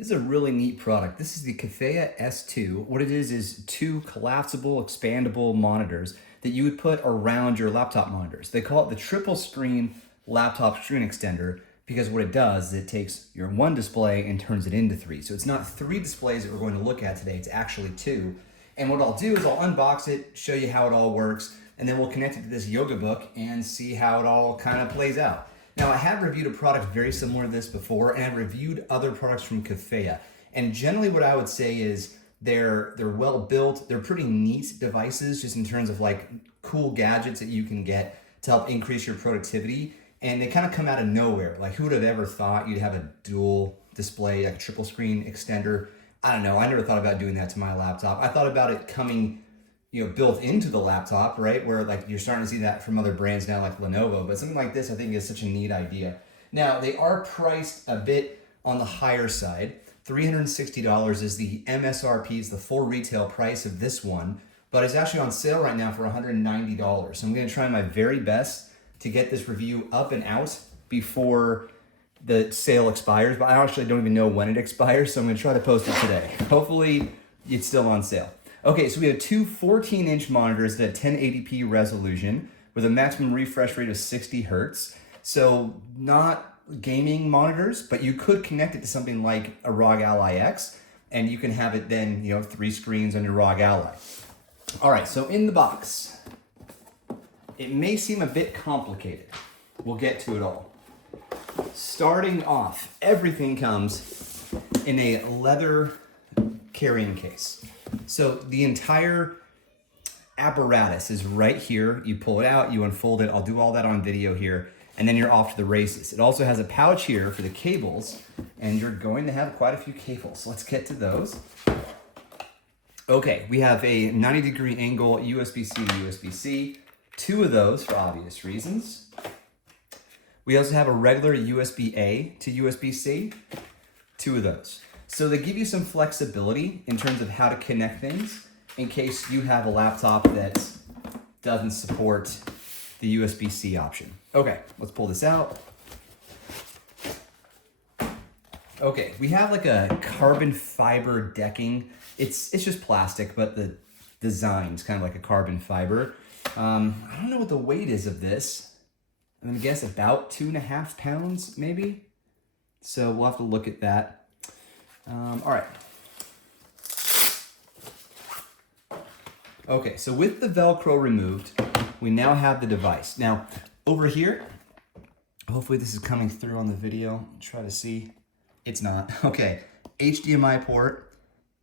This is a really neat product. This is the Kefeya S2. What it is two collapsible, expandable monitors that you would put around your laptop monitors. They call it the triple screen laptop screen extender because what it does is it takes your one display and turns it into three. So it's not three displays that we're going to look at today, it's actually two. And what I'll do is I'll unbox it, show you how it all works, and then we'll connect it to this yoga book and see how it all kind of plays out. Now, I have reviewed a product very similar to this before, and I've reviewed other products from Kefeya. And generally what I would say is they're well built, they're pretty neat devices just in terms of like cool gadgets that you can get to help increase your productivity. And they kind of come out of nowhere. Like who would have ever thought you'd have a dual display, like a triple screen extender? I don't know, I never thought about doing that to my laptop. I thought about it coming built into the laptop, right? Where like you're starting to see that from other brands now like Lenovo, but something like this I think is such a neat idea. Now, they are priced a bit on the higher side. $360 is the MSRP, is the full retail price of this one, but it's actually on sale right now for $190. So I'm gonna try my very best to get this review up and out before the sale expires, but I actually don't even know when it expires, so I'm gonna try to post it today. Hopefully it's still on sale. Okay, so we have two 14-inch monitors at 1080p resolution with a maximum refresh rate of 60 hertz. So not gaming monitors, but you could connect it to something like a ROG Ally X, and you can have it then, three screens on your ROG Ally. All right, so in the box, it may seem a bit complicated. We'll get to it all. Starting off, everything comes in a leather carrying case. So the entire apparatus is right here. You pull it out, you unfold it. I'll do all that on video here, and then you're off to the races. It also has a pouch here for the cables, and you're going to have quite a few cables. Let's get to those. Okay, we have a 90-degree angle USB-C to USB-C, two of those for obvious reasons. We also have a regular USB-A to USB-C, two of those. So they give you some flexibility in terms of how to connect things in case you have a laptop that doesn't support the USB-C option. Okay, let's pull this out. Okay, we have like a carbon fiber decking. It's just plastic, but the design's kind of like a carbon fiber. I don't know what the weight is of this. I'm gonna guess about 2.5 pounds, maybe. So we'll have to look at that. All right. Okay, so with the Velcro removed, we now have the device. Now, over here, hopefully this is coming through on the video. Try to see. It's not. Okay, HDMI port,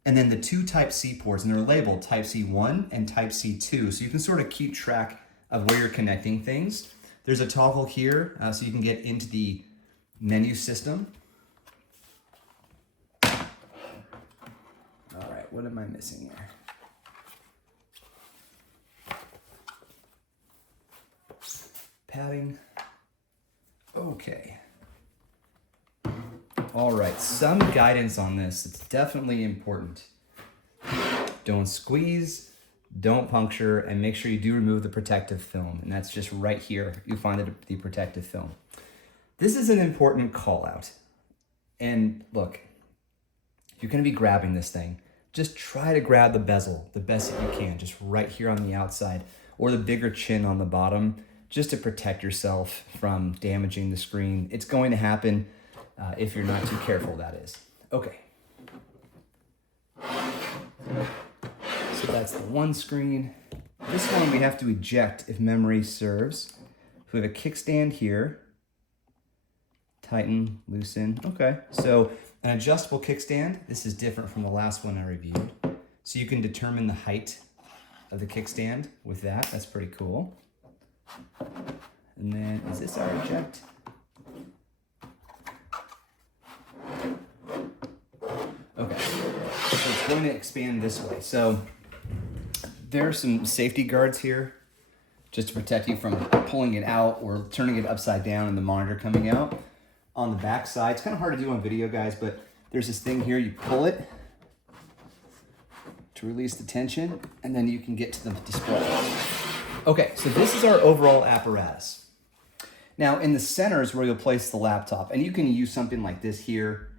and then the two Type-C ports, and they're labeled Type-C 1 and Type-C 2, so you can sort of keep track of where you're connecting things. There's a toggle here, so you can get into the menu system. All right, what am I missing here? Padding. Okay. All right, some guidance on this. It's definitely important. Don't squeeze, don't puncture, and make sure you do remove the protective film. And that's just right here. You'll find the protective film. This is an important call out. And look, you're gonna be grabbing this thing. Just try to grab the bezel the best that you can, just right here on the outside, or the bigger chin on the bottom, just to protect yourself from damaging the screen. It's going to happen if you're not too careful, that is. Okay. So that's the one screen. This one we have to eject if memory serves. We have a kickstand here. Tighten, loosen. Okay, so an adjustable kickstand. This is different from the last one I reviewed. So you can determine the height of the kickstand with that. That's pretty cool. And then, is this our eject? Okay, so it's going to expand this way. So there are some safety guards here just to protect you from pulling it out or turning it upside down and the monitor coming out. On the back side, it's kind of hard to do on video, guys, but there's this thing here, you pull it to release the tension, and then you can get to the display. Okay, so this is our overall apparatus. Now in the center is where you'll place the laptop, and you can use something like this here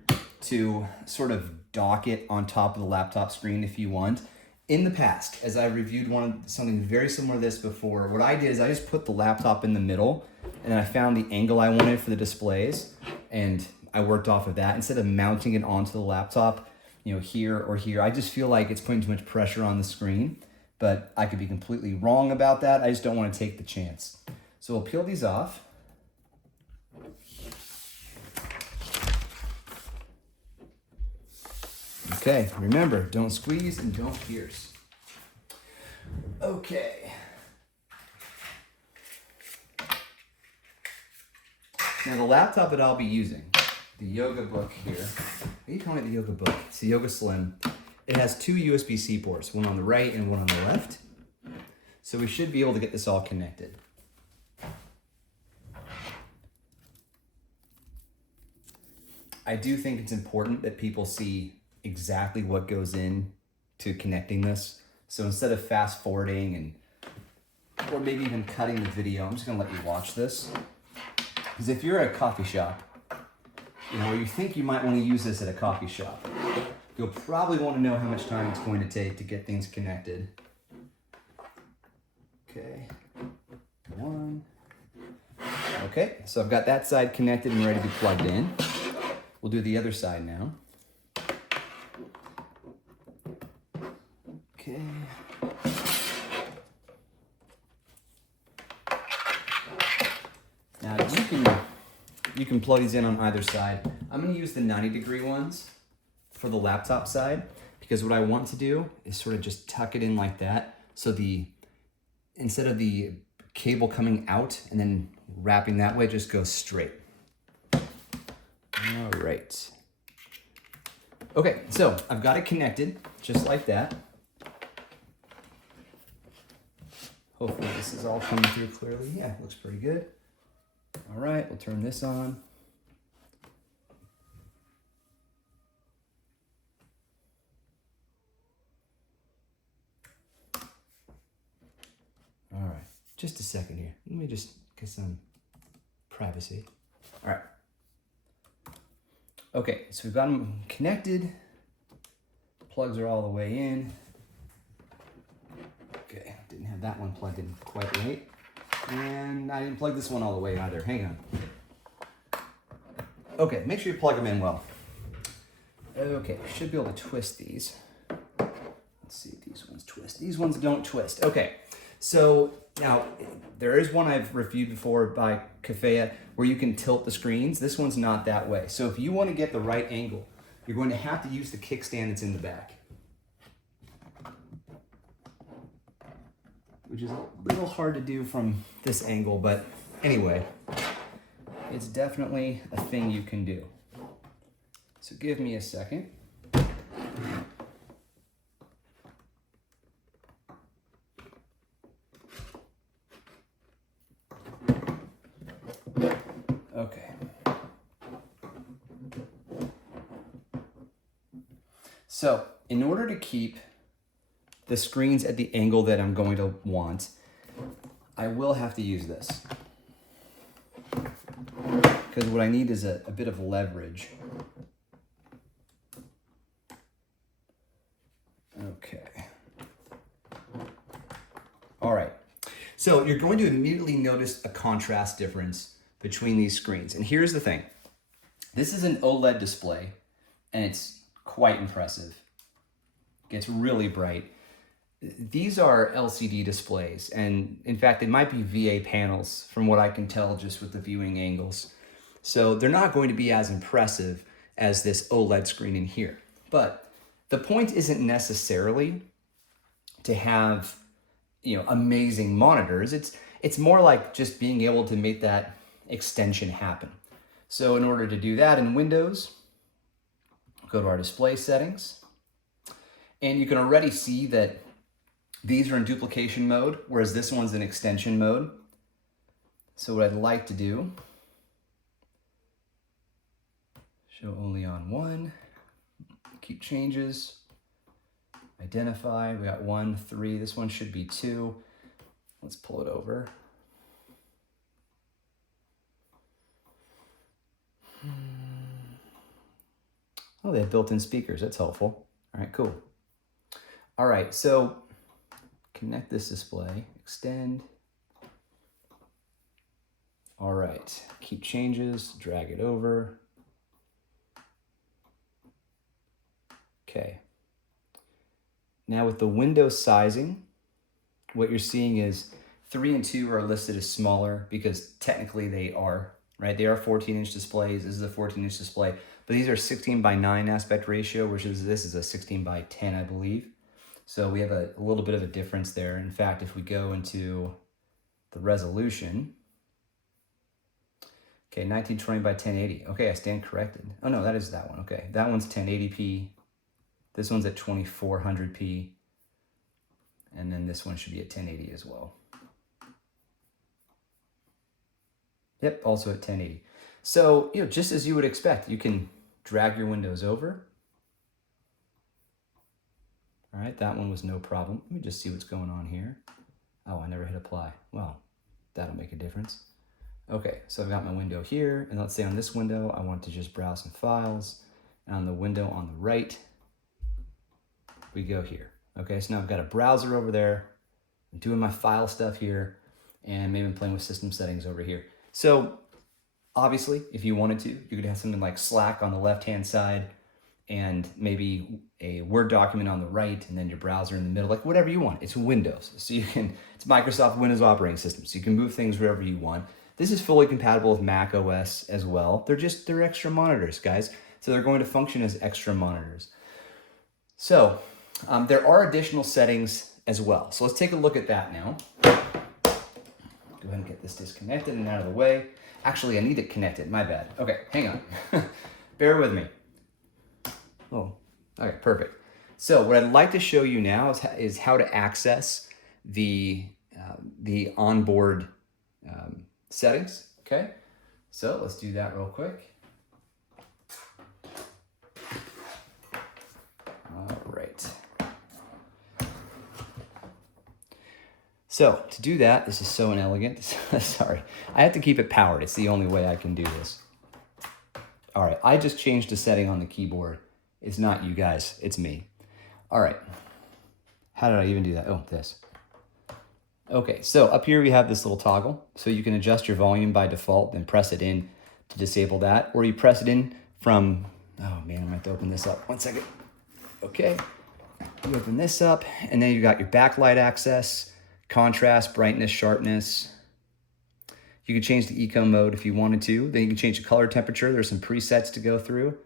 to sort of dock it on top of the laptop screen if you want. In the past, as I reviewed something very similar to this before, what I did is I just put the laptop in the middle and then I found the angle I wanted for the displays and I worked off of that instead of mounting it onto the laptop, you know, here or here. I just feel like it's putting too much pressure on the screen, but I could be completely wrong about that. I just don't want to take the chance. So we'll peel these off. Okay, remember, don't squeeze and don't pierce. Okay. Now the laptop that I'll be using, the Yoga Book here, what are you calling it the Yoga Book? It's the Yoga Slim. It has two USB-C ports, one on the right and one on the left. So we should be able to get this all connected. I do think it's important that people see exactly what goes in to connecting this. So instead of fast forwarding or maybe even cutting the video, I'm just gonna let you watch this. Because if you're at a coffee shop, you know, or you think you might want to use this at a coffee shop, you'll probably want to know how much time it's going to take to get things connected. Okay, one. Okay, so I've got that side connected and ready to be plugged in. We'll do the other side now. Okay. Now you can plug these in on either side. I'm going to use the 90-degree ones for the laptop side because what I want to do is sort of just tuck it in like that. So instead of the cable coming out and then wrapping that way, just goes straight. All right. Okay, so I've got it connected just like that. Hopefully this is all coming through clearly. Yeah, looks pretty good. All right, we'll turn this on. All right, just a second here. Let me just get some privacy. All right. Okay, so we've got them connected. Plugs are all the way in. Okay, didn't have that one plugged in quite right. And I didn't plug this one all the way either. Hang on. Okay, make sure you plug them in well. Okay, should be able to twist these. Let's see if these ones twist. These ones don't twist. Okay, so now there is one I've reviewed before by Kefeya where you can tilt the screens. This one's not that way. So if you want to get the right angle, you're going to have to use the kickstand that's in the back, which is a little hard to do from this angle, but anyway, it's definitely a thing you can do. So give me a second. Okay. So in order to keep the screens at the angle that I'm going to want, I will have to use this. Because what I need is a bit of leverage. Okay. All right. So you're going to immediately notice a contrast difference between these screens. And here's the thing. This is an OLED display, and it's quite impressive. It gets really bright. These are LCD displays, and in fact, they might be VA panels from what I can tell just with the viewing angles. So they're not going to be as impressive as this OLED screen in here. But the point isn't necessarily to have, you know, amazing monitors. It's more like just being able to make that extension happen. So in order to do that in Windows, go to our display settings, and you can already see that these are in duplication mode, whereas this one's in extension mode. So what I'd like to do, show only on one, keep changes, identify, we got 1, 3, this one should be 2. Let's pull it over. Oh, they have built-in speakers. That's helpful. All right, cool. All right, so connect this display, extend. All right, keep changes, drag it over. Okay. Now with the window sizing, what you're seeing is 3 and 2 are listed as smaller because technically they are, right? They are 14-inch displays. This is a 14-inch display, but these are 16:9 aspect ratio, which is this is a 16:10, I believe. So we have a little bit of a difference there. In fact, if we go into the resolution, okay, 1920 by 1080. Okay, I stand corrected. Oh no, that is that one. Okay, that one's 1080p. This one's at 2400p. And then this one should be at 1080 as well. Yep, also at 1080. So, just as you would expect, you can drag your windows over. All right, that one was no problem. Let me just see what's going on here. Oh, I never hit apply. Well, that'll make a difference. Okay, so I've got my window here, and let's say on this window, I want to just browse some files. And on the window on the right, we go here. Okay, so now I've got a browser over there. I'm doing my file stuff here, and maybe I'm playing with system settings over here. So obviously, if you wanted to, you could have something like Slack on the left-hand side and maybe a Word document on the right, and then your browser in the middle, like whatever you want. It's Windows, so it's Microsoft Windows operating system, so you can move things wherever you want. This is fully compatible with Mac OS as well. They're extra monitors, guys. So they're going to function as extra monitors. So there are additional settings as well. So let's take a look at that now. Go ahead and get this disconnected and out of the way. Actually, I need it connected, my bad. Okay, hang on. Bear with me. Oh, okay, perfect. So what I'd like to show you now is how to access the onboard settings, okay? So let's do that real quick. All right. So to do that, this is so inelegant. Sorry, I have to keep it powered. It's the only way I can do this. All right, I just changed a setting on the keyboard. It's not you guys, it's me. All right, how did I even do that? Oh, this. Okay, so up here we have this little toggle. So you can adjust your volume by default, then press it in to disable that, or you press it in from, oh man, I'm gonna have to open this up. 1 second. Okay, you open this up, and then you got your backlight access, contrast, brightness, sharpness. You can change the eco mode if you wanted to. Then you can change the color temperature. There's some presets to go through.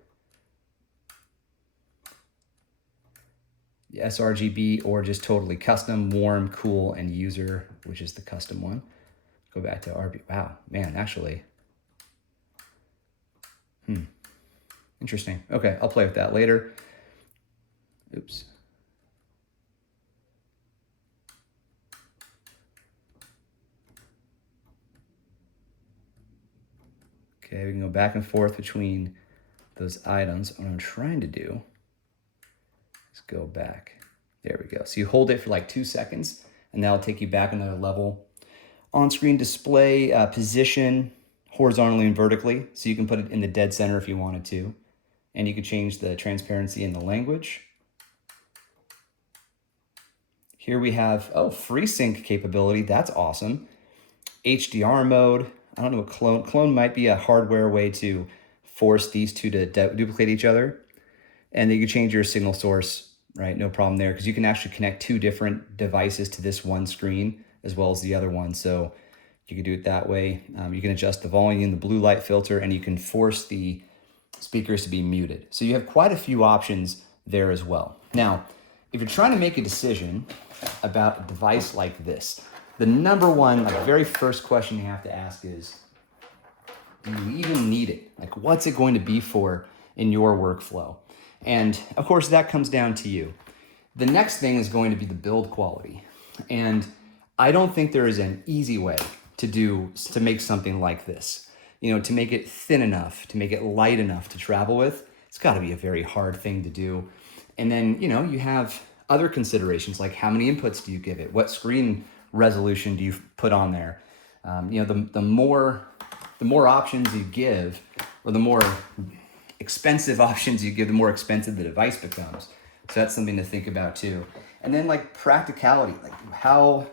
The sRGB or just totally custom, warm, cool, and user, which is the custom one. Go back to RB. Wow, man, actually. Interesting. Okay, I'll play with that later. Oops. Okay, we can go back and forth between those items. What I'm trying to do is go back. There we go. So you hold it for like 2 seconds, and that'll take you back another level. On-screen display position horizontally and vertically, so you can put it in the dead center if you wanted to. And you can change the transparency and the language. Here we have, FreeSync capability. That's awesome. HDR mode. I don't know what clone. Clone might be a hardware way to force these two to duplicate each other. And then you can change your signal source, right? No problem there, because you can actually connect 2 different devices to this one screen as well as the other one. So you can do it that way. You can adjust the volume, the blue light filter, and you can force the speakers to be muted. So you have quite a few options there as well. Now, if you're trying to make a decision about a device like this, the number one, very first question you have to ask is, do you even need it? Like, what's it going to be for in your workflow? And of course, that comes down to you. The next thing is going to be the build quality. And I don't think there is an easy way to make something like this. To make it thin enough, to make it light enough to travel with. It's got to be a very hard thing to do. And then, you have other considerations like how many inputs do you give it? What screen resolution do you put on there? The more options you give, or the more expensive options you give, the more expensive the device becomes. So that's something to think about too. And then like practicality, like how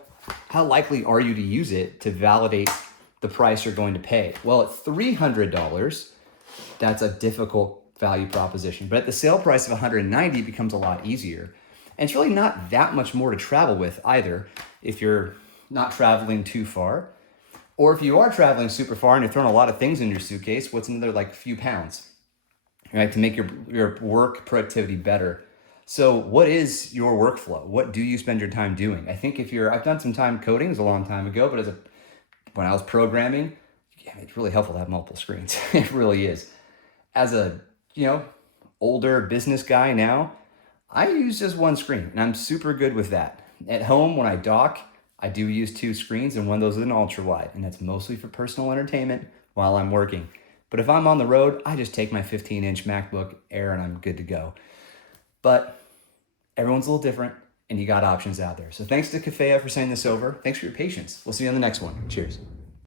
likely are you to use it to validate the price you're going to pay? Well, at $300, that's a difficult value proposition. But at the sale price of $190, it becomes a lot easier. And it's really not that much more to travel with either if you're not traveling too far. Or if you are traveling super far and you're throwing a lot of things in your suitcase, what's another like few pounds, right? To make your work productivity better. So what is your workflow? What do you spend your time doing? I think I've done some time coding, it was a long time ago, but when I was programming, yeah, it's really helpful to have multiple screens. It really is. As a, older business guy now, I use just one screen and I'm super good with that. At home, when I dock, I do use two screens and one of those is an ultra wide, and that's mostly for personal entertainment while I'm working. But if I'm on the road, I just take my 15-inch MacBook Air and I'm good to go. But everyone's a little different and you got options out there. So thanks to Kefeya for sending this over. Thanks for your patience. We'll see you on the next one. Cheers.